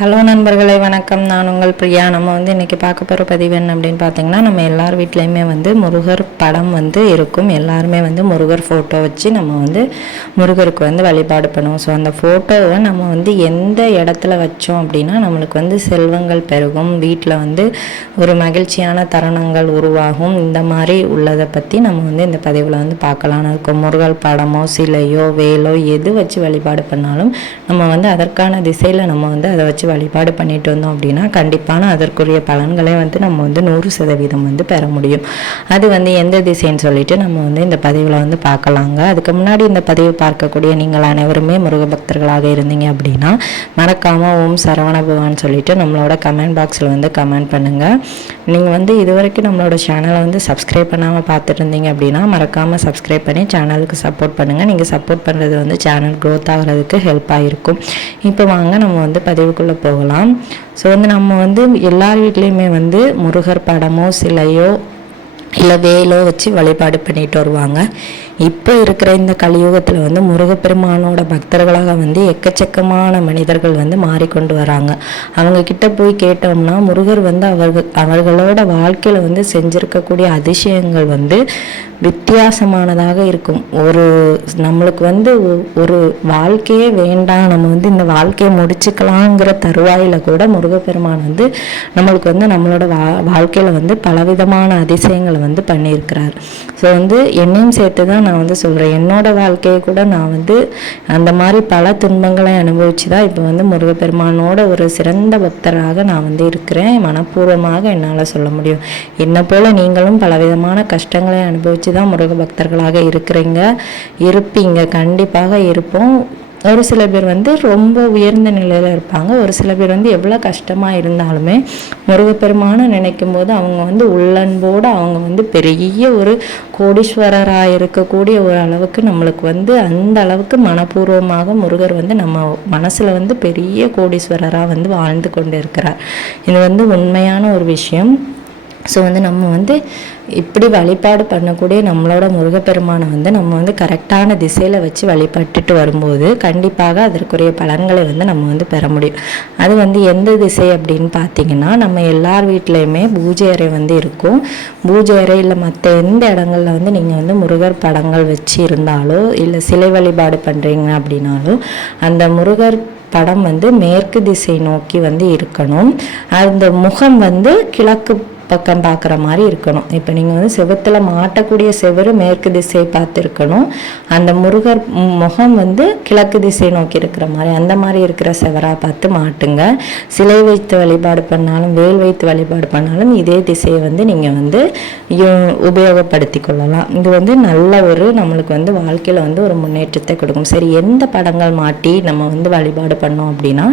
Hello நண்பர்களே, வணக்கம். நான் உங்கள் பிரியா. நம்ம இன்றைக்கி பார்க்க போகிற பதிவு என்ன அப்படின்னு பார்த்தீங்கன்னா, நம்ம எல்லார் வீட்லேயுமே முருகர் படம் இருக்கும். எல்லாருமே முருகர் ஃபோட்டோ வச்சு நம்ம முருகருக்கு வழிபாடு பண்ணுவோம். ஸோ அந்த ஃபோட்டோவை நம்ம எந்த இடத்துல வச்சோம் அப்படின்னா நம்மளுக்கு செல்வங்கள் பெருகும், வீட்டில் ஒரு மகிழ்ச்சியான தருணங்கள் உருவாகும். இந்த மாதிரி உள்ளதை பற்றி நம்ம இந்த பதிவில் பார்க்கலான்னு இருக்கோம். முருகர் படமோ சிலையோ வேலோ எது வச்சு வழிபாடு பண்ணாலும் நம்ம அதற்கான திசையில் நம்ம அதை வச்சு வழிபாடு பண்ணிட்டு வந்தோம் அப்படின்னா கண்டிப்பான அதற்குரிய பலன்களை நம்ம 100% பெற முடியும். அது எந்த திசைன்னு சொல்லிட்டு நம்ம இந்த பதிவில் பார்க்கலாங்க. அதுக்கு முன்னாடி இந்த பதிவு பார்க்கக்கூடிய நீங்கள் அனைவருமே முருக பக்தர்களாக இருந்தீங்க அப்படின்னா மறக்காமல் ஓம் சரவண பவான்னு சொல்லிட்டு நம்மளோட கமெண்ட் பாக்ஸில் கமெண்ட் பண்ணுங்கள். நீங்கள் இதுவரைக்கும் நம்மளோட சேனலை சப்ஸ்கிரைப் பண்ணாமல் பார்த்துட்டு இருந்தீங்க அப்படின்னா மறக்காமல் சப்ஸ்கிரைப் பண்ணி சேனலுக்கு சப்போர்ட் பண்ணுங்கள். நீங்கள் சப்போர்ட் பண்ணுறது சேனல் க்ரோத் ஆகிறதுக்கு ஹெல்ப்பாக இருக்கும். இப்போ வாங்க நம்ம பதிவுக்குள்ளே போகலாம். ஸோ நம்ம எல்லார் வீட்லேயுமே முருகர் படமோ சிலையோ இல்லை வேலோ வச்சு வழிபாடு பண்ணிட்டு வருவாங்க. இப்போ இருக்கிற இந்த கலியுகத்தில் முருகப்பெருமானோட பக்தர்களாக எக்கச்சக்கமான மனிதர்கள் மாறிக்கொண்டு வராங்க. அவங்கக்கிட்ட போய் கேட்டோம்னா முருகர் அவர்களோட வாழ்க்கையில் செஞ்சுருக்கக்கூடிய அதிசயங்கள் வித்தியாசமானதாக இருக்கும். நம்மளுக்கு ஒரு வாழ்க்கையே வேண்டாம், நம்ம இந்த வாழ்க்கையை முடிச்சுக்கலாங்கிற தருவாயில் கூட முருகப்பெருமான் நம்மளுக்கு நம்மளோட வாழ்க்கையில் பலவிதமான அதிசயங்களை பண்ணியிருக்கிறார். ஸோ என்னையும் சேர்த்து தான் நான் சொல்கிறேன். என்னோட வாழ்க்கையை கூட நான் அந்த மாதிரி பல துன்பங்களை அனுபவிச்சு தான் இப்போ முருகப்பெருமானோட ஒரு சிறந்த பக்தராக நான் இருக்கிறேன். மனப்பூர்வமாக என்னால் சொல்ல முடியும். என்னை போல் நீங்களும் பலவிதமான கஷ்டங்களை அனுபவிச்சு தான் முருக பக்தர்களாக இருப்பீங்க. கண்டிப்பாக இருப்போம். ஒரு சில பேர் ரொம்ப உயர்ந்த நிலையில் இருப்பாங்க. ஒரு சில பேர் எவ்வளோ கஷ்டமாக இருந்தாலுமே முருகப்பெருமானை நினைக்கும் போது அவங்க உள்ளன்போடு அவங்க பெரிய ஒரு கோடீஸ்வரராக இருக்கக்கூடிய ஒரு அளவுக்கு நம்மளுக்கு அந்த அளவுக்கு மனப்பூர்வமாக முருகர் நம்ம மனசில் பெரிய கோடீஸ்வரராக வாழ்ந்து கொண்டு இருக்கிறார். இது உண்மையான ஒரு விஷயம். ஸோ நம்ம இப்படி வழிபாடு பண்ணக்கூடிய நம்மளோட முருகப்பெருமானை நம்ம கரெக்டான திசையில் வச்சு வழிபட்டுட்டு வரும்போது கண்டிப்பாக அதற்குரிய பலன்களை நம்ம பெற முடியும். அது எந்த திசை அப்படின்னு பார்த்தீங்கன்னா, நம்ம எல்லார் வீட்லேயுமே பூஜை அறை இருக்கும். பூஜை அறை இல்லை மற்ற எந்த இடங்களில் நீங்கள் முருகர் படங்கள் வச்சு இருந்தாலோ இல்லை சிலை வழிபாடு பண்ணுறீங்க அப்படின்னாலோ அந்த முருகர் படம் மேற்கு திசை நோக்கி இருக்கணும். அந்த முகம் கிழக்கு பக்கம் பார்க்குற மாதிரி இருக்கணும். இப்போ நீங்கள் செவத்தில் மாட்டக்கூடிய செவரு மேற்கு திசை பார்த்து இருக்கணும். அந்த முருகர் முகம் கிழக்கு திசை நோக்கி இருக்கிற மாதிரி அந்த மாதிரி இருக்கிற செவராக பார்த்து மாட்டுங்க. சிலை வைத்து வழிபாடு பண்ணாலும் வேல் வைத்து வழிபாடு பண்ணாலும் இதே திசையை நீங்கள் உபயோகப்படுத்தி கொள்ளலாம். இது நல்ல ஒரு நம்மளுக்கு வாழ்க்கையில் ஒரு முன்னேற்றத்தை கொடுக்கும். சரி, எந்த படங்கள் மாட்டி நம்ம வழிபாடு பண்ணோம் அப்படின்னா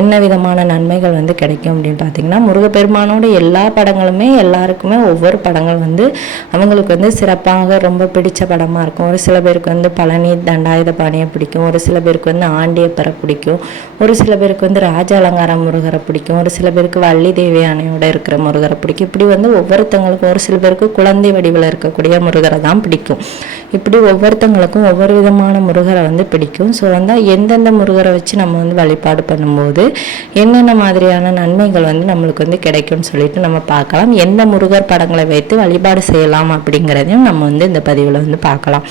என்ன விதமான நன்மைகள் கிடைக்கும் அப்படின்னு பார்த்தீங்கன்னா, முருகப்பெருமானோட எல்லா படங்களும் எல்லாருக்குமே ஒவ்வொரு படங்கள் அவங்களுக்கு சிறப்பாக ரொம்ப பிடிச்ச படமாக இருக்கும். ஒரு சில பேருக்கு பழனி தண்டாயுதபாணியை பிடிக்கும், ஒரு சில பேருக்கு ஆண்டியப்பரை பிடிக்கும், ஒரு சில பேருக்கு ராஜ அலங்கார முருகரை பிடிக்கும், ஒரு சில பேருக்கு வள்ளி தேவி யானையோட இருக்கிற முருகரை பிடிக்கும். இப்படி ஒவ்வொருத்தங்களுக்கும் ஒரு சில பேருக்கு குழந்தை வடிவில் இருக்கக்கூடிய முருகரை தான் பிடிக்கும். இப்படி ஒவ்வொருத்தங்களுக்கும் ஒவ்வொரு விதமான முருகரை பிடிக்கும். ஸோ எந்தெந்த முருகரை வச்சு நம்ம வழிபாடு பண்ணும்போது என்னென்ன மாதிரியான நன்மைகள் நம்மளுக்கு கிடைக்கும்னு சொல்லிட்டு நம்ம பார்க்கலாம். எந்த முருகர் படங்களை வைத்து வழிபாடு செய்யலாம் அப்படிங்கிறதையும் நம்ம இந்த பதிவில் பார்க்கலாம்.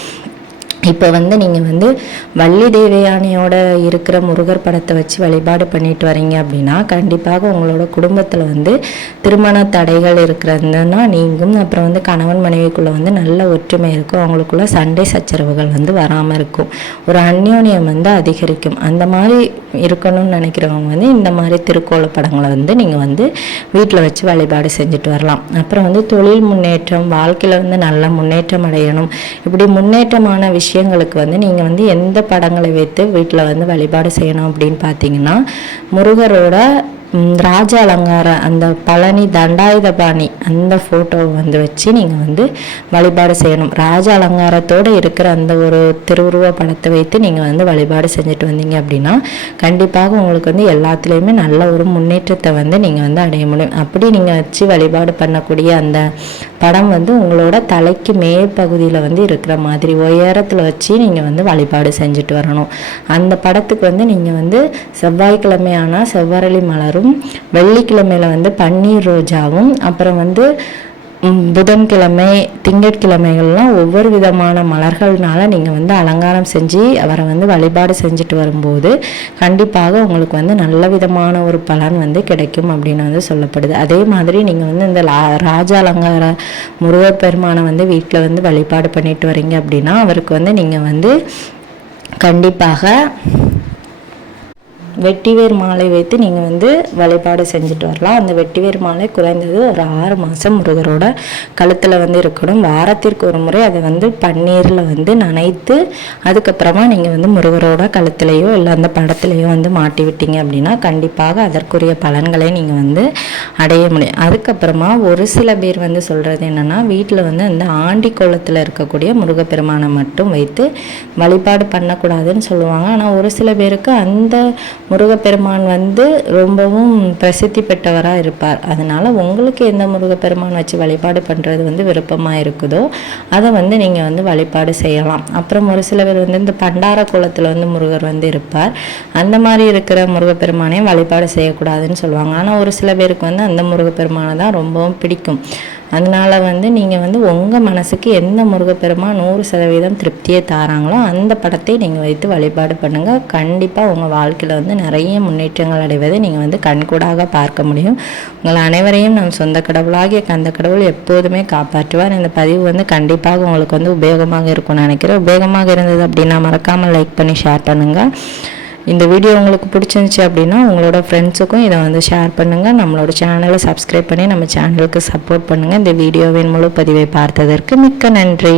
இப்போ நீங்கள் வள்ளி தேவயானையோட இருக்கிற முருகர் படத்தை வச்சு வழிபாடு பண்ணிட்டு வரீங்க அப்படின்னா கண்டிப்பாக உங்களோட குடும்பத்தில் திருமண தடைகள் இருக்கிறதுனா நீங்கும். அப்புறம் கணவன் மனைவிக்குள்ளே நல்ல ஒற்றுமை இருக்கும். அவங்களுக்குள்ள சண்டை சச்சரவுகள் வராமல் இருக்கும். ஒரு அந்யோன்யம் அதிகரிக்கும். அந்த மாதிரி இருக்கணும்னு நினைக்கிறவங்க இந்த மாதிரி திருக்கோள படங்களை நீங்கள் வீட்டில் வச்சு வழிபாடு செஞ்சுட்டு வரலாம். அப்புறம் தொழில் முன்னேற்றம், வாழ்க்கையில் நல்ல முன்னேற்றம் அடையணும். இப்படி முன்னேற்றமான விஷயங்களுக்கு நீங்கள் எந்த படங்களை வைத்து வீட்டில் வழிபாடு செய்யணும் அப்படின்னு பார்த்தீங்கன்னா, முருகரோட ராஜ அலங்கார அந்த பழனி தண்டாயுதபாணி அந்த ஃபோட்டோவை வச்சு நீங்கள் வழிபாடு செய்யணும். ராஜ அலங்காரத்தோடு இருக்கிற அந்த ஒரு திருவுருவ படத்தை வைத்து நீங்கள் வழிபாடு செஞ்சுட்டு வந்தீங்க அப்படின்னா கண்டிப்பாக உங்களுக்கு எல்லாத்துலேயுமே நல்ல ஒரு முன்னேற்றத்தை நீங்கள் அடைய முடியும். அப்படி நீங்கள் வச்சு வழிபாடு பண்ணக்கூடிய அந்த படம் வந்து உங்களோட தலைக்கு மேற்பகுதியில் வந்து இருக்கிற மாதிரி உயரத்தில் வச்சு நீங்கள் வந்து வழிபாடு செஞ்சுட்டு வரணும். அந்த படத்துக்கு வந்து நீங்கள் வந்து செவ்வாய்க்கிழமையான செவ்வரளி மலரும், வெள்ளிக்கிழமையில் வந்து பன்னீர் ரோஜாவும், அப்புறம் வந்து புதன்கிழமை திங்கட்கிழமைகள்லாம் ஒவ்வொரு விதமான மலர்கள்னால நீங்கள் வந்து அலங்காரம் செஞ்சு அவரை வந்து வழிபாடு செஞ்சுட்டு வரும்போது கண்டிப்பாக உங்களுக்கு வந்து நல்ல விதமான ஒரு பலன் வந்து கிடைக்கும் அப்படின்னு வந்து சொல்லப்படுது. அதே மாதிரி நீங்கள் வந்து இந்த ராஜ அலங்கார முருகப்பெருமானை வந்து வீட்டில் வந்து வழிபாடு பண்ணிட்டு வரீங்க அப்படின்னா அவருக்கு வந்து நீங்கள் வந்து கண்டிப்பாக வெட்டிவேர் மாலை வைத்து நீங்கள் வந்து வழிபாடு செஞ்சுட்டு வரலாம். அந்த வெட்டிவேர் மாலை குறைந்தது ஒரு 6 மாதம் முருகரோட கழுத்தில் வந்து இருக்கணும். வாரத்திற்கு ஒரு முறை அதை வந்து பன்னீரில் வந்து நனைத்து அதுக்கப்புறமா நீங்கள் வந்து முருகரோட கழுத்துலையோ இல்லை அந்த படத்துலையோ வந்து மாட்டி விட்டீங்க அப்படின்னா கண்டிப்பாக அதற்குரிய பலன்களை நீங்கள் வந்து அடைய முடியும். அதுக்கப்புறமா ஒரு சில பேர் வந்து சொல்கிறது என்னென்னா வீட்டில் வந்து அந்த ஆண்டி கோலத்தில் இருக்கக்கூடிய முருகப்பெருமானை மட்டும் வைத்து வழிபாடு பண்ணக்கூடாதுன்னு சொல்லுவாங்க. ஆனால் ஒரு சில பேருக்கு அந்த முருகப்பெருமான் வந்து ரொம்பவும் பிரசித்தி பெற்றவராக இருப்பார். அதனால் உங்களுக்கு எந்த முருகப்பெருமான் வச்சு வழிபாடு பண்ணுறது வந்து விருப்பமாக இருக்குதோ அதை வந்து நீங்கள் வந்து வழிபாடு செய்யலாம். அப்புறம் ஒரு சில பேர் வந்து இந்த பண்டார குளத்தில் வந்து முருகர் வந்து இருப்பார். அந்த மாதிரி இருக்கிற முருகப்பெருமானையும் வழிபாடு செய்யக்கூடாதுன்னு சொல்லுவாங்க. ஆனால் ஒரு சில பேருக்கு வந்து அந்த முருகப்பெருமானை தான் ரொம்பவும் பிடிக்கும். அதனால் வந்து நீங்கள் வந்து உங்கள் மனசுக்கு எந்த முருகப்பெருமான் 100% திருப்தியை தாராங்களோ அந்த படத்தை நீங்கள் வைத்து வழிபாடு பண்ணுங்கள். கண்டிப்பாக உங்கள் வாழ்க்கையில் வந்து நிறைய முன்னேற்றங்கள் அடைவதை நீங்கள் வந்து கண்கூடாக பார்க்க முடியும். உங்கள் அனைவரையும் நம் சொந்த கடவுளாகிய கந்த கடவுள் எப்போதுமே காப்பாற்றுவார். இந்த பதிவு வந்து கண்டிப்பாக உங்களுக்கு வந்து உபயோகமாக இருக்கும்னு நினைக்கிறேன். உபயோகமாக இருந்தது அப்படின்னா மறக்காமல் லைக் பண்ணி ஷேர் பண்ணுங்கள். இந்த வீடியோ உங்களுக்கு பிடிச்சிருந்துச்சி அப்படின்னா உங்களோட ஃப்ரெண்ட்ஸுக்கும் இதை வந்து ஷேர் பண்ணுங்கள். நம்மளோட சேனலை சப்ஸ்கிரைப் பண்ணி நம்ம சேனலுக்கு சப்போர்ட் பண்ணுங்கள். இந்த வீடியோவின் முழு பதிவை பார்த்ததற்கு மிக்க நன்றி.